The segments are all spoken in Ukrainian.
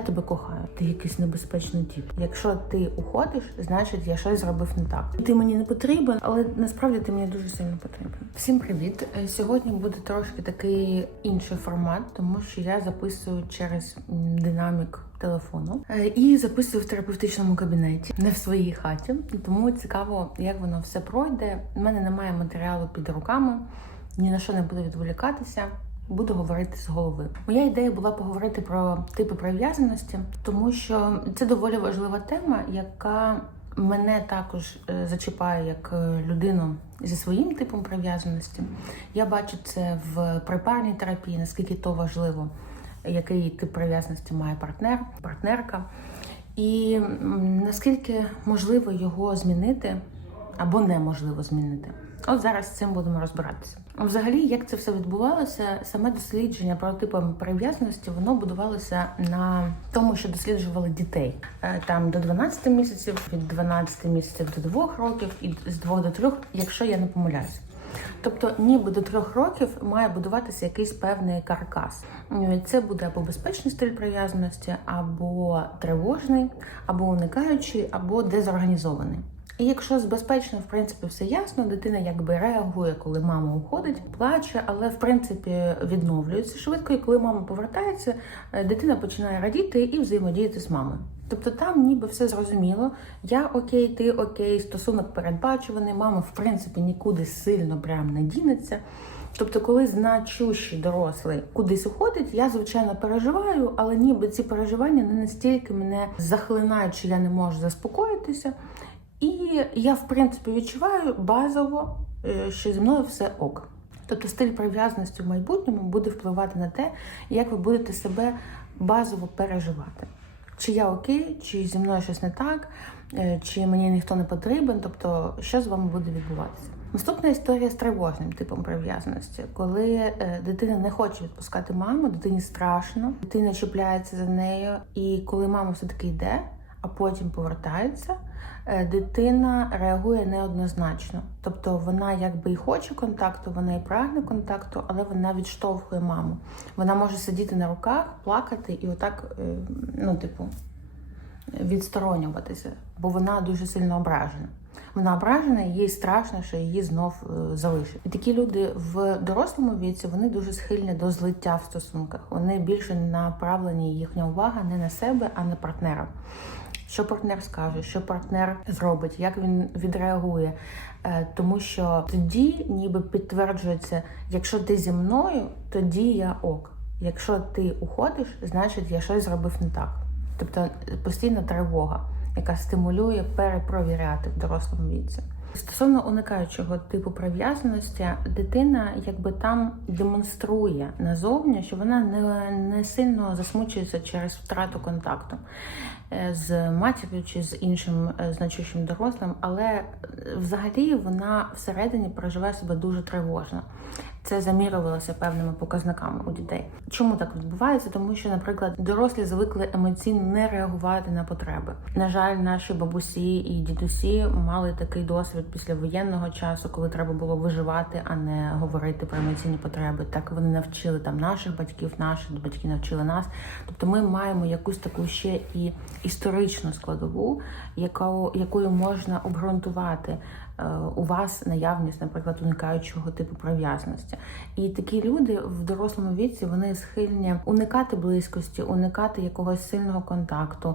Тебе кохаю. Ти якийсь небезпечний тип. Якщо ти уходиш, значить я щось зробив не так. Ти мені не потрібен, але насправді ти мені дуже сильно потрібен. Всім привіт! Е, Сьогодні буде трошки такий інший формат, тому що я записую через динамік телефону Е, і записую в терапевтичному кабінеті, не в своїй хаті. Тому цікаво, як воно все пройде. У мене немає матеріалу під руками, ні на що не буду відволікатися. Буду говорити з голови. Моя ідея була поговорити про типи прив'язаності, тому що це доволі важлива тема, яка мене також е, зачіпає як е, людину зі своїм типом прив'язаності. Я бачу це в припарній терапії, наскільки то важливо, який тип прив'язаності має партнер, партнерка, і наскільки можливо його змінити або неможливо змінити. От зараз з цим будемо розбиратися. Взагалі, як це все відбувалося, саме дослідження про типи прив'язаності, воно будувалося на тому, що досліджували дітей Е, там до 12 місяців, від 12 місяців до 2 років і з 2 до 3, якщо я не помиляюся. Тобто, ніби до трьох років має будуватися якийсь певний каркас. Е, Це буде або безпечний стиль прив'язаності, або тривожний, або уникаючий, або дезорганізований. І якщо з безпечно, в принципі, все ясно, дитина якби реагує, коли мама уходить, плаче, але в принципі відновлюється швидко. І коли мама повертається, е, дитина починає радіти і взаємодіяти з мамою. Тобто там ніби все зрозуміло. Я окей, ти окей, стосунок передбачуваний, мама в принципі нікуди сильно прям не дінеться. Тобто, коли значущий дорослий кудись уходить, я звичайно переживаю, але ніби ці переживання не настільки мене захлинають, що я не можу заспокоїтися. І я, в принципі, відчуваю базово, е, що зі мною все ок. Тобто стиль прив'язаності в майбутньому буде впливати на те, як ви будете себе базово переживати. Чи я окей, чи зі мною щось не так, е, чи мені ніхто не потрібен, тобто що з вами буде відбуватися. Наступна історія з тривожним типом прив'язаності, коли е, дитина не хоче відпускати маму, дитині страшно, дитина чіпляється за нею, і коли мама все-таки йде, а потім повертається, дитина реагує неоднозначно. Тобто вона якби і хоче контакту, вона і прагне контакту, але вона відштовхує маму. Вона може сидіти на руках, плакати і отак, е, ну, типу, відсторонюватися, бо вона дуже сильно ображена. Вона ображена, їй страшно, що її знов е, залишать. І такі люди в дорослому віці вони дуже схильні до злиття в стосунках. Вони більше направлені їхня увага не на себе, а на партнера. Що партнер скаже, що партнер зробить, як він відреагує. Е, Тому що тоді ніби підтверджується, якщо ти зі мною, тоді я ок. Якщо ти уходиш, значить я щось зробив не так. Тобто постійна тривога, яка стимулює перепровіряти в дорослому віці. Стосовно уникаючого типу прив'язаності, дитина якби там демонструє назовні, що вона не, не сильно засмучується через втрату контакту е, з матір'ю чи з іншим е, значущим дорослим, але е, взагалі вона всередині проживає себе дуже тривожно. Це замірювалося певними показниками у дітей. Чому так відбувається? Тому що, наприклад, дорослі звикли емоційно не реагувати на потреби. На жаль, наші бабусі і дідусі мали такий досвід після воєнного часу, коли треба було виживати, а не говорити про емоційні потреби. Так вони навчили там наших батьків, наші батьки навчили нас. Тобто, ми маємо якусь таку ще і історичну складову, якою можна обґрунтувати у вас наявність, наприклад, уникаючого типу прив'язаності. І такі люди в дорослому віці вони схильні уникати близькості, уникати якогось сильного контакту,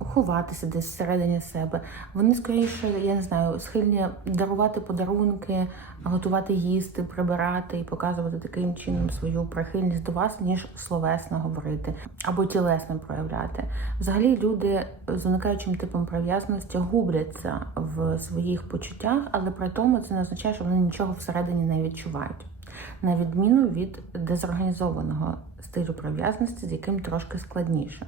ховатися десь всередині себе. Вони скоріше, я не знаю, схильні дарувати подарунки, готувати їсти, прибирати і показувати таким чином свою прихильність до вас, ніж словесно говорити або тілесно проявляти. Взагалі, люди з уникаючим типом прив'язаності губляться в своїх почуттях, але при тому це не означає, що вони нічого всередині не відчувають. На відміну від дезорганізованого стилю прив'язаності, з яким трошки складніше.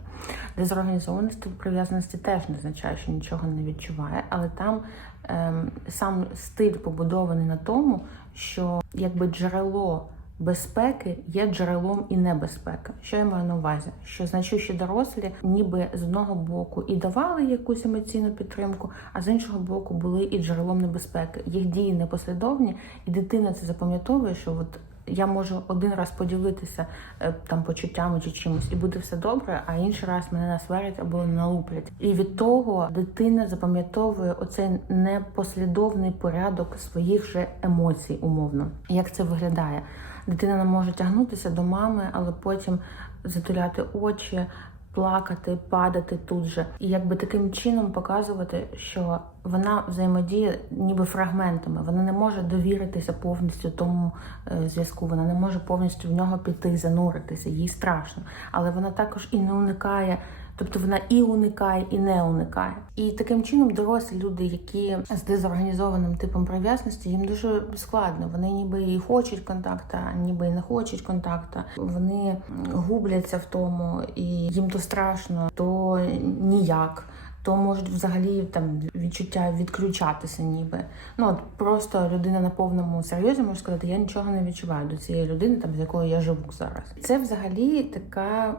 Дезорганізований стиль прив'язаності теж не означає, що нічого не відчуває, але там ем, сам стиль побудований на тому, що якби джерело безпеки є джерелом і небезпеки. Що я маю на увазі? Що значущі дорослі, ніби з одного боку і давали якусь емоційну підтримку, а з іншого боку були і джерелом небезпеки. Їх дії непослідовні, і дитина це запам'ятовує, що от Я можу один раз поділитися е, там почуттями чи чимось, і буде все добре, а інший раз мене насварять або налуплять. І від того дитина запам'ятовує оцей непослідовний порядок своїх же емоцій, умовно. Як це виглядає? Дитина не може тягнутися до мами, але потім затуляти очі, плакати, падати тут же, і якби таким чином показувати, що вона взаємодіє ніби фрагментами. Вона не може довіритися повністю тому е, зв'язку. Вона не може повністю в нього піти, зануритися. Їй страшно, але вона також і не уникає. Тобто вона і уникає, і не уникає. І таким чином дорослі люди, які з дезорганізованим типом прив'язності, їм дуже складно. Вони ніби і хочуть контакта, ніби і не хочуть контакта. Вони губляться в тому, і їм то страшно, то ніяк. То можуть взагалі там відчуття відключатися, ніби ну от просто людина на повному серйозі може сказати, я нічого не відчуваю до цієї людини, там з якою я живу зараз. Це взагалі така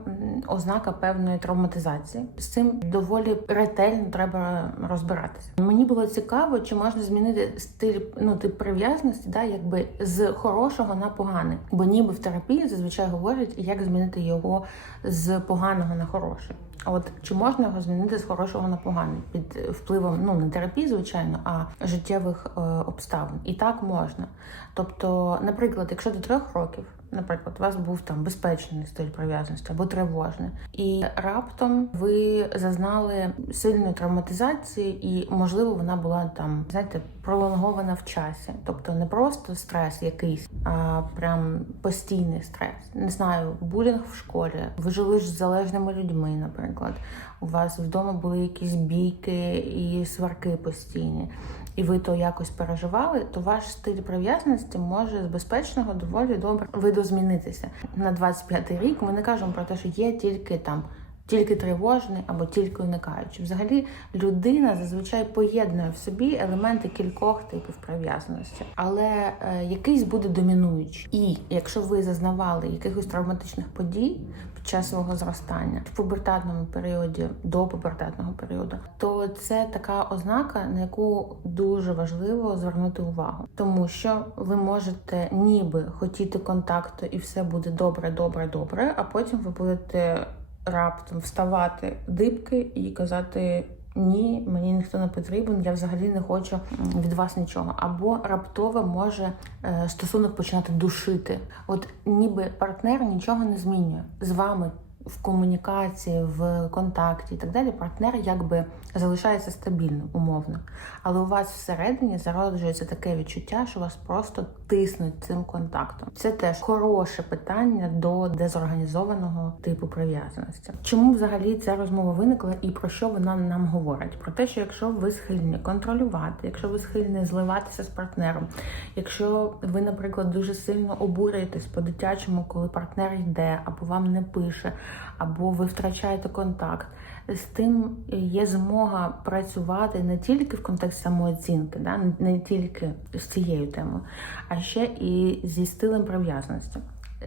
ознака певної травматизації. З цим доволі ретельно треба розбиратися. Мені було цікаво, чи можна змінити стиль ну тип прив'язаності, да, якби з хорошого на погане. Бо ніби в терапії зазвичай говорять, як змінити його з поганого на хороше. От чи можна його змінити з хорошого на поганий під впливом ну не терапії, звичайно, а життєвих е, обставин? І так можна. Тобто, наприклад, якщо до трьох років, наприклад, у вас був там безпечний стиль прив'язаності або тривожний, і раптом ви зазнали сильної травматизації, і можливо вона була там, знаєте, пролонгована в часі, тобто не просто стрес якийсь, а прям постійний стрес. Не знаю, булінг в школі, ви жили ж з залежними людьми, наприклад. У вас вдома були якісь бійки і сварки постійні. І ви то якось переживали, то ваш стиль прив'язаності може з безпечного доволі добре видозмінитися. На 25-й рік ми не кажемо про те, що є тільки там тільки тривожний або тільки уникаючий. Взагалі людина зазвичай поєднує в собі елементи кількох типів прив'язаності, але е, якийсь буде домінуючий. І якщо ви зазнавали якихось травматичних подій під час свого зростання в пубертатному періоді до пубертатного періоду, то це така ознака, на яку дуже важливо звернути увагу, тому що ви можете ніби хотіти контакту, і все буде добре, добре, добре, а потім ви будете раптом вставати дибки і казати. Ні, мені ніхто не потрібен, я взагалі не хочу від вас нічого. Або раптово може е, стосунок починати душити. От ніби партнер нічого не змінює з вами в комунікації, в контакті і так далі. Партнер якби залишається стабільним, умовно. Але у вас всередині зароджується таке відчуття, що вас просто тиснуть цим контактом. Це теж хороше питання до дезорганізованого типу прив'язаності. Чому взагалі ця розмова виникла і про що вона нам говорить? Про те, що якщо ви схильні контролювати, якщо ви схильні зливатися з партнером, якщо ви, наприклад, дуже сильно обурюєтесь по-дитячому, коли партнер йде або вам не пише, або ви втрачаєте контакт. З тим є змога працювати не тільки в контексті самооцінки, да? не тільки з цією темою, а ще і зі стилем прив'язаності.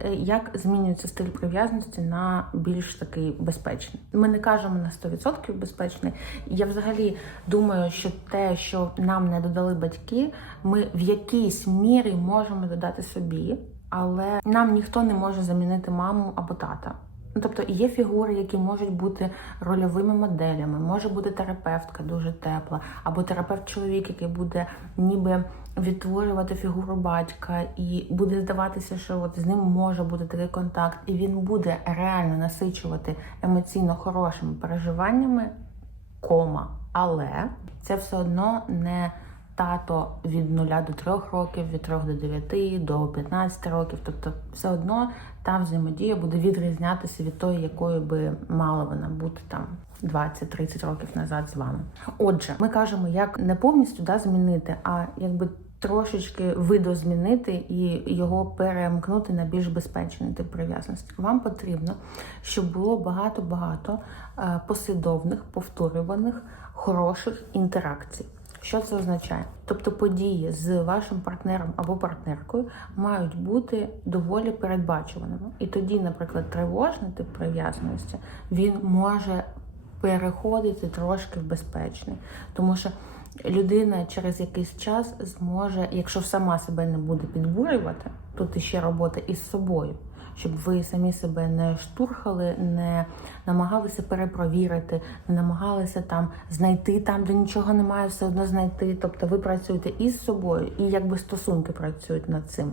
Е, Як змінюється стиль прив'язаності на більш такий безпечний? Ми не кажемо на 100% безпечний. Я взагалі думаю, що те, що нам не додали батьки, ми в якійсь мірі можемо додати собі, але нам ніхто не може замінити маму або тата. Ну, тобто є фігури, які можуть бути рольовими моделями, може бути терапевтка дуже тепла, або терапевт-чоловік, який буде ніби відтворювати фігуру батька, і буде здаватися, що от з ним може бути такий контакт, і він буде реально насичувати емоційно хорошими переживаннями, кома. Але це все одно не тато від 0 до 3 років, від 3 до 9, до 15 років. Тобто, все одно та взаємодія буде відрізнятися від тої, якою би мала вона бути там 20-30 років назад з вами. Отже, ми кажемо, як не повністю да, змінити, а якби. Трошечки видозмінити і його перемкнути на більш безпечний тип прив'язаності. Вам потрібно, щоб було багато-багато е, послідовних, повторюваних, хороших інтеракцій. Що це означає? Тобто події з вашим партнером або партнеркою мають бути доволі передбачуваними. І тоді, наприклад, тривожний тип прив'язаності він може переходити трошки в безпечний, тому що людина через якийсь час зможе, якщо сама себе не буде підбурювати, тут іще робота із собою, щоб ви самі себе не штурхали, не намагалися перепровірити, не намагалися там знайти там, де нічого немає, все одно знайти. Тобто ви працюєте із собою, і якби стосунки працюють над цим.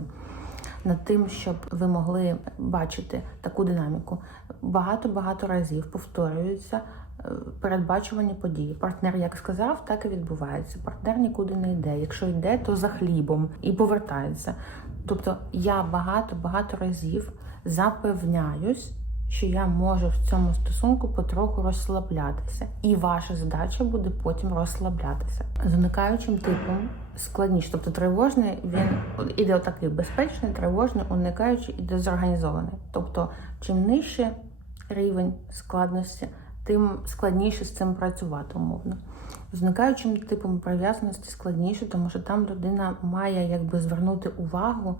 Над тим, щоб ви могли бачити таку динаміку. Багато-багато разів повторюються е, передбачувані події. Партнер як сказав, так і відбувається. Партнер нікуди не йде. Якщо йде, то за хлібом і повертається. Тобто я багато-багато разів запевняюсь, що я можу в цьому стосунку потроху розслаблятися, і ваша задача буде потім розслаблятися. З уникаючим типом складніше, тобто тривожний він іде отакий безпечний, тривожний, уникаючий і дезорганізований. Тобто, чим нижче рівень складності, тим складніше з цим працювати умовно. З уникаючим типом прив'язаності складніше, тому що там людина має якби звернути увагу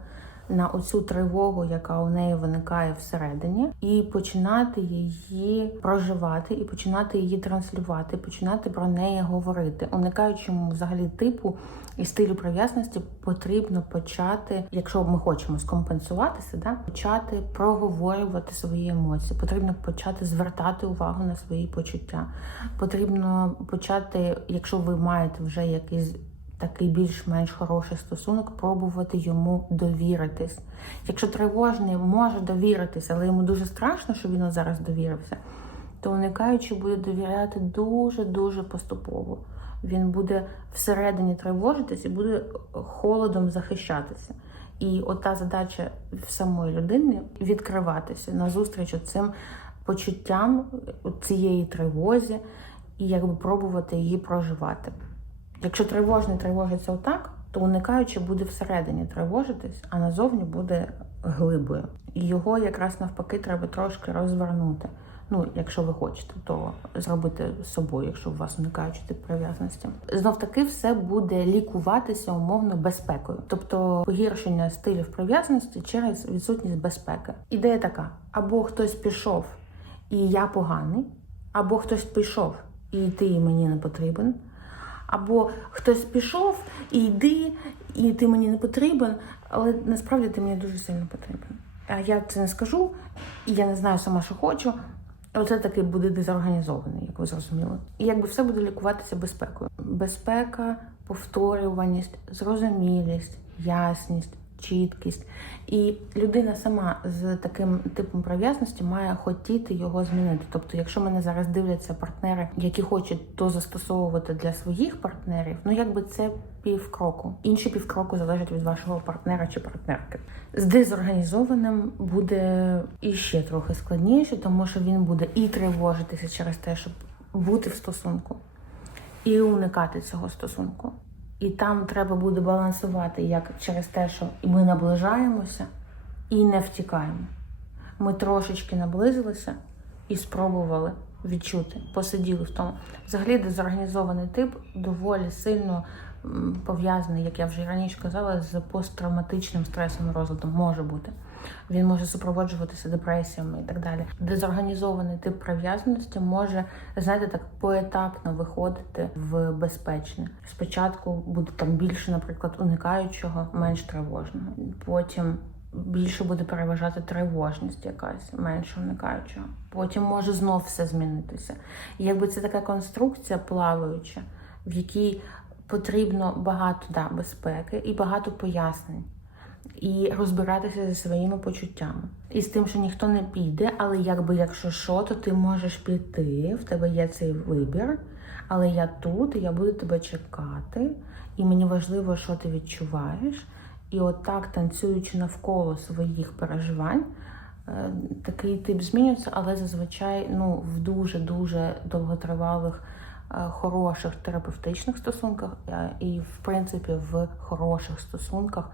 на оцю тривогу, яка у неї виникає всередині, і починати її проживати, і починати її транслювати, починати про неї говорити. Уникаючому взагалі типу і стилю прив'язаності потрібно почати, якщо ми хочемо скомпенсуватися, да почати проговорювати свої емоції. Потрібно почати звертати увагу на свої почуття. Потрібно почати, якщо ви маєте вже якийсь такий більш-менш хороший стосунок, пробувати йому довіритись. Якщо тривожний може довіритись, але йому дуже страшно, що він зараз довірився, то уникаючи буде довіряти дуже-дуже поступово. Він буде всередині тривожитись і буде холодом захищатися. І ота задача в самої людини відкриватися назустріч цим почуттям цієї тривозі і якби пробувати її проживати. Якщо тривожний тривожиться отак, то уникаючи буде всередині тривожитись, а назовні буде глибою. І його якраз навпаки треба трошки розвернути. Ну, якщо ви хочете, то зробити з собою, якщо у вас уникаючи тип прив'язаності. Знов таки все буде лікуватися умовно безпекою, тобто погіршення стилів прив'язаності через відсутність безпеки. Ідея така: або хтось пішов, і я поганий, або хтось пішов, і ти мені не потрібен. Або хтось пішов і йди, і ти мені не потрібен, але насправді ти мені дуже сильно потрібен. А я це не скажу, і я не знаю сама, що хочу. Оце таки буде дезорганізований, як ви зрозуміли. І якби все буде лікуватися безпекою. Безпека, повторюваність, зрозумілість, ясність, чіткість. І людина сама з таким типом прив'язаності має хотіти його змінити. Тобто, якщо мене зараз дивляться партнери, які хочуть то застосовувати для своїх партнерів, ну якби це півкроку. Інші півкроку залежать від вашого партнера чи партнерки. З дезорганізованим буде іще трохи складніше, тому що він буде і тривожитися через те, щоб бути в стосунку, і уникати цього стосунку. І там треба буде балансувати як через те, що ми наближаємося і не втікаємо. Ми трошечки наблизилися і спробували відчути, посиділи в тому. Взагалі, дезорганізований тип доволі сильно пов'язаний, як я вже раніше казала, з посттравматичним стресовим розладом може бути. Він може супроводжуватися депресіями і так далі. Дезорганізований тип прив'язаності може, знаєте, так поетапно виходити в безпечне. Спочатку буде там більше, наприклад, уникаючого, менш тривожного. Потім більше буде переважати тривожність якась, менше уникаючого. Потім може знов все змінитися. І якби це така конструкція плаваюча, в якій потрібно багато да, безпеки і багато пояснень і розбиратися зі своїми почуттями. І з тим, що ніхто не піде, але якби якщо що, то ти можеш піти, в тебе є цей вибір, але я тут, я буду тебе чекати, і мені важливо, що ти відчуваєш. І отак, танцюючи навколо своїх переживань, е, такий тип змінюється, але зазвичай ну, в дуже-дуже довготривалих, хороших терапевтичних стосунках е, і, в принципі, в хороших стосунках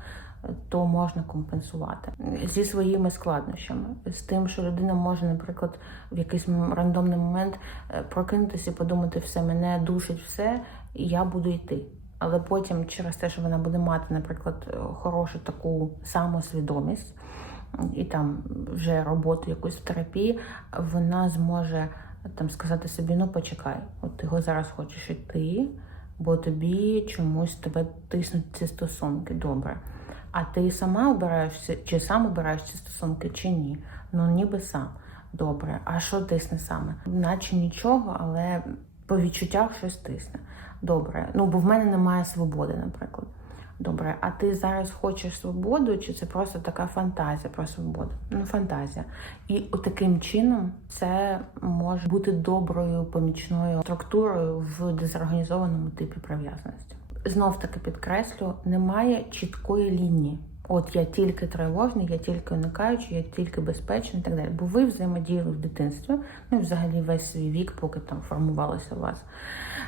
то можна компенсувати зі своїми складнощами, з тим, що людина може, наприклад, в якийсь рандомний момент е, прокинутися і подумати, все мене душить все, і я буду йти. Але потім, через те, що вона буде мати, наприклад, е, хорошу таку самосвідомість і там вже роботу якусь в терапії, вона зможе там сказати собі: ну почекай, от ти його зараз хочеш йти бо тобі чомусь тебе тиснуть ці стосунки. Добре. А ти сама обираєшся, чи сам обираєш ці стосунки, чи ні? Ну ніби сам. Добре. А що тисне саме? Наче нічого, але по відчуттях щось тисне. Добре. Ну, бо в мене немає свободи, наприклад. Добре, а ти зараз хочеш свободу, чи це просто така фантазія про свободу? Ну, фантазія. І таким чином це може бути доброю помічною структурою в дезорганізованому типі прив'язаності. Знов таки підкреслю, немає чіткої лінії. От я тільки тривожний, я тільки уникаючий, я тільки безпечний і так далі. Бо ви взаємодіяли в дитинстві, ну і взагалі весь свій вік, поки там формувалися у вас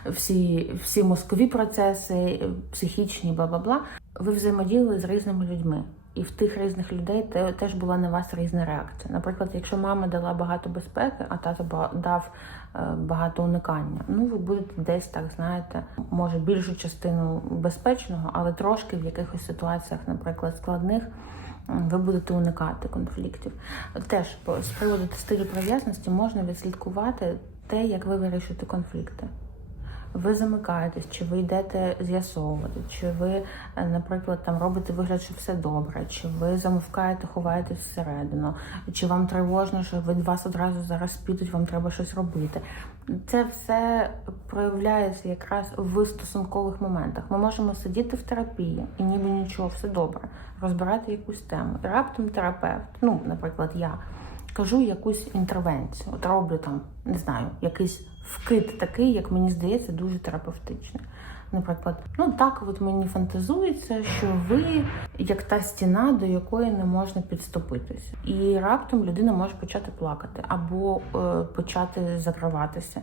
всі, всі мозкові процеси, психічні, бла бла бла. Ви взаємодіяли з різними людьми. І в тих різних людей теж була на вас різна реакція. Наприклад, якщо мама дала багато безпеки, а тато дав багато уникання, ну ви будете десь так, знаєте, може більшу частину безпечного, але трошки в якихось ситуаціях, наприклад, складних, ви будете уникати конфліктів. Теж з приводу стилю прив'язаності можна відслідкувати те, як ви вирішуєте конфлікти. Ви замикаєтесь, чи ви йдете з'ясовувати, чи ви, е, наприклад, там робите вигляд, що все добре, чи ви замовкаєте, ховаєтесь всередину, чи вам тривожно, що від вас одразу зараз підуть, вам треба щось робити. Це все проявляється якраз в стосункових моментах. Ми можемо сидіти в терапії і ніби нічого, все добре, розбирати якусь тему. І раптом терапевт, ну, наприклад, я кажу якусь інтервенцію, от роблю там, не знаю, якийсь вкид такий, як мені здається, дуже терапевтичний. Наприклад, ну так от мені фантазується, що ви як та стіна, до якої не можна підступитися. І раптом людина може почати плакати або е, почати закриватися.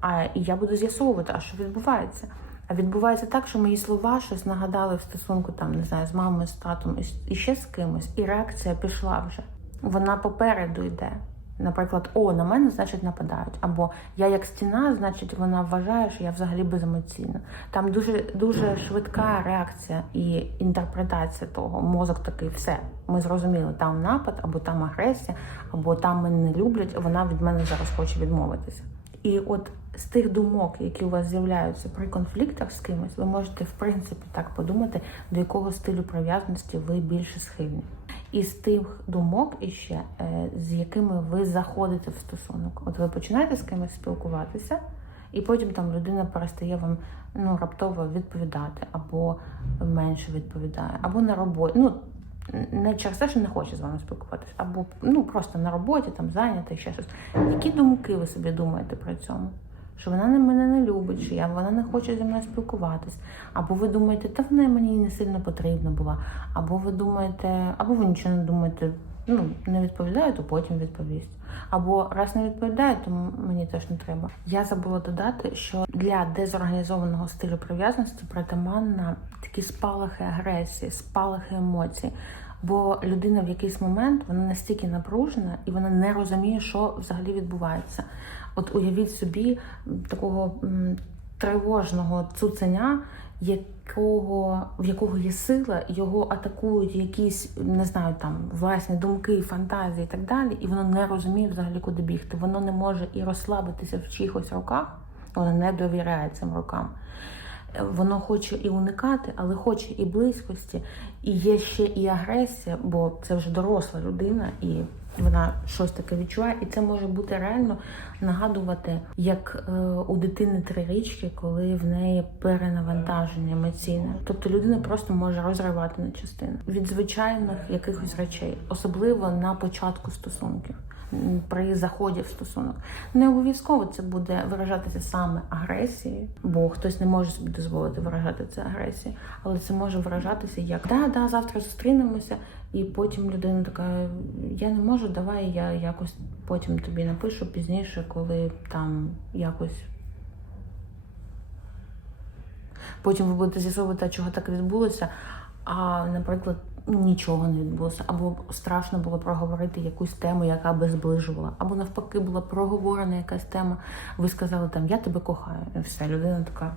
А і я буду з'ясовувати, а що відбувається. А відбувається так, що мої слова щось нагадали в стосунку там, не знаю, з мамою, з татом і ще з кимось, і реакція пішла вже. Вона попереду йде. Наприклад, о, на мене, значить, нападають. Або я як стіна, значить, вона вважає, що я взагалі беземоційна. Там дуже дуже швидка реакція і інтерпретація того. Мозок такий, все, ми зрозуміли, там напад, або там агресія, або там мене не люблять, вона від мене зараз хоче відмовитися. І от з тих думок, які у вас з'являються при конфліктах з кимось, ви можете в принципі так подумати, до якого стилю прив'язаності ви більше схильні. І з тих думок іще, е, з якими ви заходите в стосунок. От ви починаєте з кимось спілкуватися, і потім там людина перестає вам ну, раптово відповідати, або менше відповідає, або на роботі. Ну, не через те, що не хоче з вами спілкуватися, або ну просто на роботі, там зайнята, ще щось. Які думки ви собі думаєте при цьому? Що вона не- мене не любить, що я вона не хоче зі мною спілкуватись. Або ви думаєте, та вона мені не сильно потрібна була. Або ви думаєте, або ви нічого не думаєте, ну не відповідає, то потім відповість. Або раз не відповідає, то мені теж не треба. Я забула додати, що для дезорганізованого стилю прив'язаності притаманна такі спалахи агресії, спалахи емоцій. Бо людина в якийсь момент вона настільки напружена і вона не розуміє, що взагалі відбувається. От уявіть собі такого тривожного цуценя, якого, в якого є сила, його атакують якісь, не знаю, там власні думки, фантазії і так далі, і воно не розуміє взагалі, куди бігти. Воно не може і розслабитися в чиїхось руках, воно не довіряє цим рукам. Е, Воно хоче і уникати, але хоче і близькості, і є ще і агресія, бо це вже доросла людина, і вона щось таке відчуває. І це може бути реально нагадувати, як е, у дитини три річки, коли в неї перенавантаження емоційне. Тобто людина просто може розривати на частини від звичайних якихось речей, особливо на початку стосунків. При заході в стосунок не обов'язково це буде виражатися саме агресією, бо хтось не може собі дозволити виражати це агресією, але це може виражатися як да, да, завтра зустрінемося, і потім людина така: я не можу, давай я якось потім тобі напишу пізніше, коли там якось. Потім ви будете з'ясовувати, чого так відбулося. А, наприклад, нічого не відбулося, або страшно було проговорити якусь тему, яка би зближувала, або навпаки була проговорена якась тема. Ви сказали там Я тебе кохаю. І все, людина така.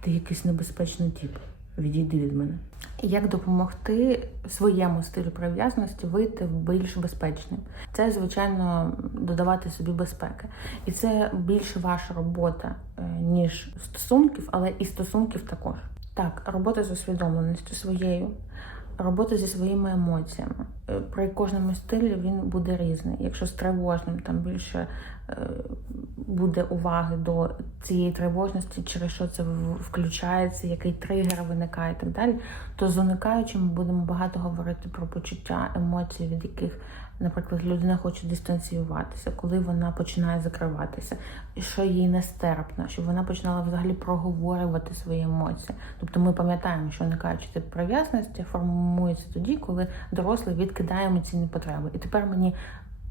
Ти якийсь небезпечний тип. відійди від мене. Як допомогти своєму стилю прив'язаності вийти більш безпечним? Це, звичайно, додавати собі безпеки. І це більше ваша робота, е, ніж стосунків, але і стосунків також. Так, робота з усвідомленістю своєю, робота зі своїми емоціями. Е, При кожному стилі він буде різний. Якщо з тривожним, там більше е, буде уваги до цієї тривожності, через що це включається, який тригер виникає і так далі, то з уникаючим ми будемо багато говорити про почуття, емоції, від яких, наприклад, людина хоче дистанціюватися, коли вона починає закриватися, що їй нестерпно, щоб вона починала взагалі проговорювати свої емоції. Тобто ми пам'ятаємо, що уникаючий тип прив'язаності формується тоді, коли дорослий відкидає емоційні потреби. І тепер мені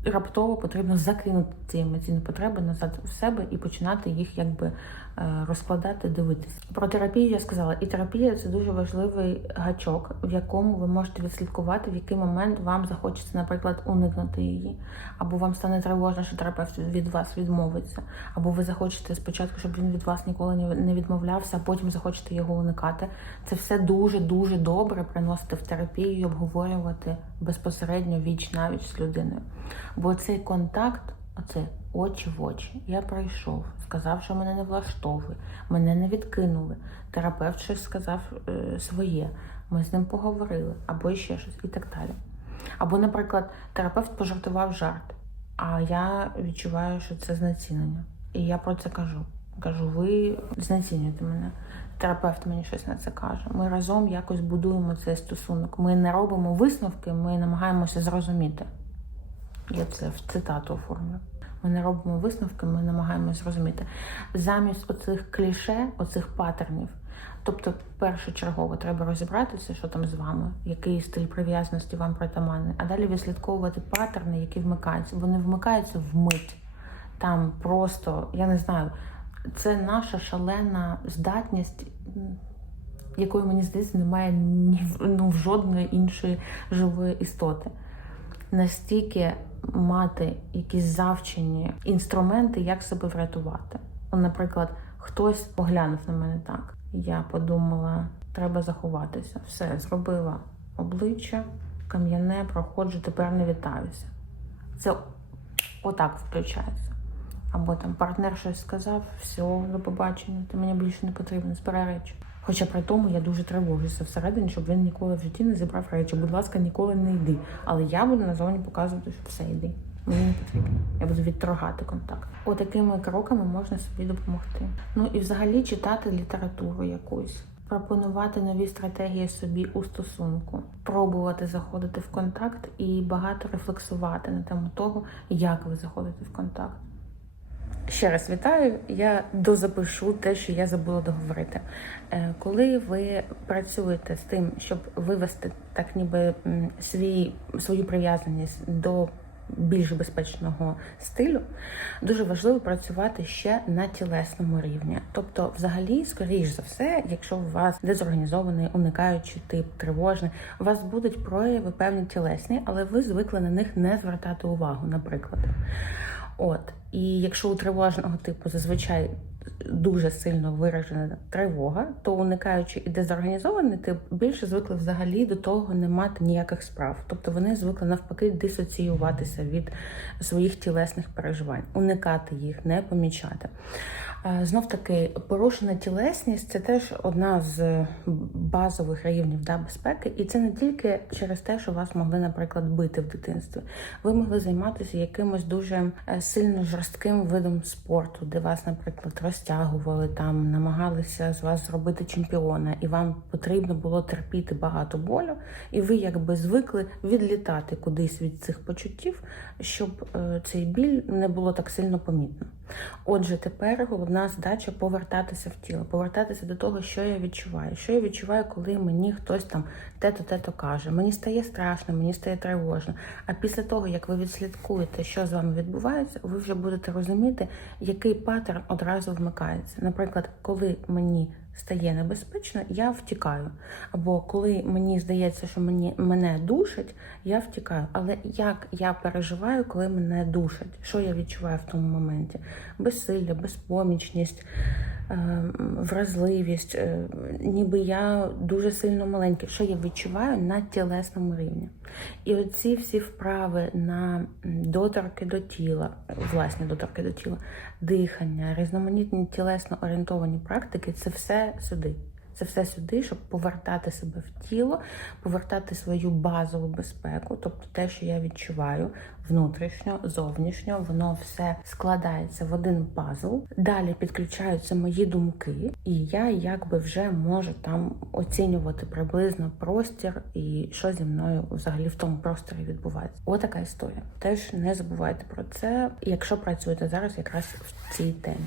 раптово потрібно закинути ці емоційні потреби назад в себе і починати їх якби розкладати, дивитися. Про терапію я сказала, і терапія це дуже важливий гачок, в якому ви можете відслідкувати, в який момент вам захочеться, наприклад, уникнути її, або вам стане тривожно, що терапевт від вас відмовиться, або ви захочете спочатку, щоб він від вас ніколи не- відмовлявся, а потім захочете його уникати. Це все дуже дуже добре приносити в терапію обговорювати безпосередньо віч навіч з людиною. Бо цей контакт, оце очі в очі. Я прийшов, сказав, що мене не влаштовує, мене не відкинули. Терапевт щось сказав е, своє. Ми з ним поговорили, або ще щось, і так далі. Або, наприклад, терапевт пожартував жарт, а я відчуваю, що це знецінення. І я про це кажу. Кажу, ви знецінюєте мене. Терапевт мені щось на це каже. Ми разом якось будуємо цей стосунок. Ми не робимо висновки, ми намагаємося зрозуміти. Я це в цитату оформлю. Ми не робимо висновки, ми намагаємося зрозуміти. Замість оцих кліше, оцих паттернів. Тобто, першочергово треба розібратися, що там з вами, який стиль прив'язаності вам притаманний, а далі відслідковувати паттерни, які вмикаються. Вони вмикаються вмить. Там просто, я не знаю, це наша шалена здатність, якої, мені здається, немає ні ну, в жодної іншої живої істоти настільки мати якісь завчені інструменти, як себе врятувати. Наприклад, хтось поглянув на мене так. Я подумала, треба заховатися. Все, зробила обличчя, кам'яне, проходжу, тепер не вітаюся. Це отак включається. Або там партнер щось сказав, все, до побачення, ти мені більше не потрібен, збирай речі. Хоча при тому я дуже тривожуся всередині, щоб він ніколи в житті не зібрав речі. Будь ласка, ніколи не йди. Але я буду назовні показувати, що все йди. Мені не потрібно. Я буду відторгати контакт. Отакими кроками можна собі допомогти. Ну і взагалі читати літературу якусь. Пропонувати нові стратегії собі у стосунку, пробувати заходити в контакт і багато рефлексувати на тему того, як ви заходите в контакт. Ще раз вітаю. Я дозапишу те, що я забула договорити. Е, Коли ви працюєте з тим, щоб вивести так, ніби свій, свою прив'язаність до більш безпечного стилю, дуже важливо працювати ще на тілесному рівні. Тобто, взагалі, скоріш за все, якщо у вас дезорганізований, уникаючий тип, тривожний, у вас будуть прояви певні тілесні, але ви звикли на них не звертати увагу, наприклад. От, і якщо у тривожного типу зазвичай дуже сильно виражена тривога, то уникаючи і дезорганізований тип більше звикли взагалі до того не мати ніяких справ. Тобто вони звикли навпаки дисоціюватися від своїх тілесних переживань, уникати їх, не помічати. Знов таки, порушена тілесність це теж одна з базових рівнів да, безпеки, і це не тільки через те, що вас могли, наприклад, бити в дитинстві. Ви могли займатися якимось дуже е, сильно жорстким видом спорту, де вас, наприклад, розтягували там, намагалися з вас зробити чемпіона, і вам потрібно було терпіти багато болю, і ви якби звикли відлітати кудись від цих почуттів, щоб е, цей біль не було так сильно помітно. Отже, тепер головна задача повертатися в тіло, повертатися до того, що я відчуваю. Що я відчуваю, коли мені хтось там те-то, те-то каже. Мені стає страшно, мені стає тривожно. А після того, як ви відслідкуєте, що з вами відбувається, ви вже будете розуміти, який паттерн одразу вмикається. Наприклад, коли мені стає небезпечно, я втікаю. Або коли мені здається, що мені мене душать, я втікаю. Але як я переживаю, коли мене душать? Що я відчуваю в тому моменті? Безсилля, безпомічність, вразливість, е, ніби я дуже сильно маленький. Що я відчуваю на тілесному рівні? І оці всі вправи на доторки до тіла, власні доторки до тіла, дихання, різноманітні тілесно орієнтовані практики це все сюди. Це все сюди, щоб повертати себе в тіло, повертати свою базову безпеку, тобто те, що я відчуваю внутрішньо, зовнішньо, воно все складається в один пазл. Далі підключаються мої думки, і я якби вже можу там оцінювати приблизно простір і що зі мною взагалі в тому просторі відбувається. Отака історія. Теж не забувайте про це, якщо працюєте зараз якраз в цій темі.